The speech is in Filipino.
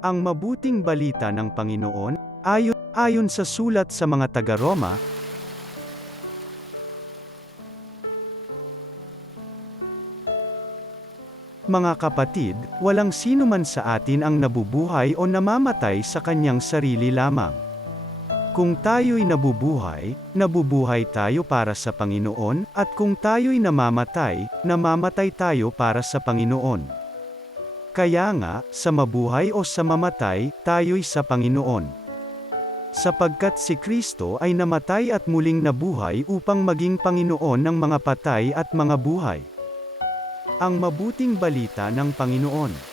Ang mabuting balita ng Panginoon, ayon sa sulat sa mga taga-Roma, mga kapatid, walang sino man sa atin ang nabubuhay o namamatay sa kanyang sarili lamang. Kung tayo'y nabubuhay, nabubuhay tayo para sa Panginoon, at kung tayo'y namamatay, namamatay tayo para sa Panginoon. Kaya nga, sa mabuhay o sa mamatay, tayo'y sa Panginoon. Sapagkat si Kristo ay namatay at muling nabuhay upang maging Panginoon ng mga patay at mga buhay. Ang mabuting balita ng Panginoon.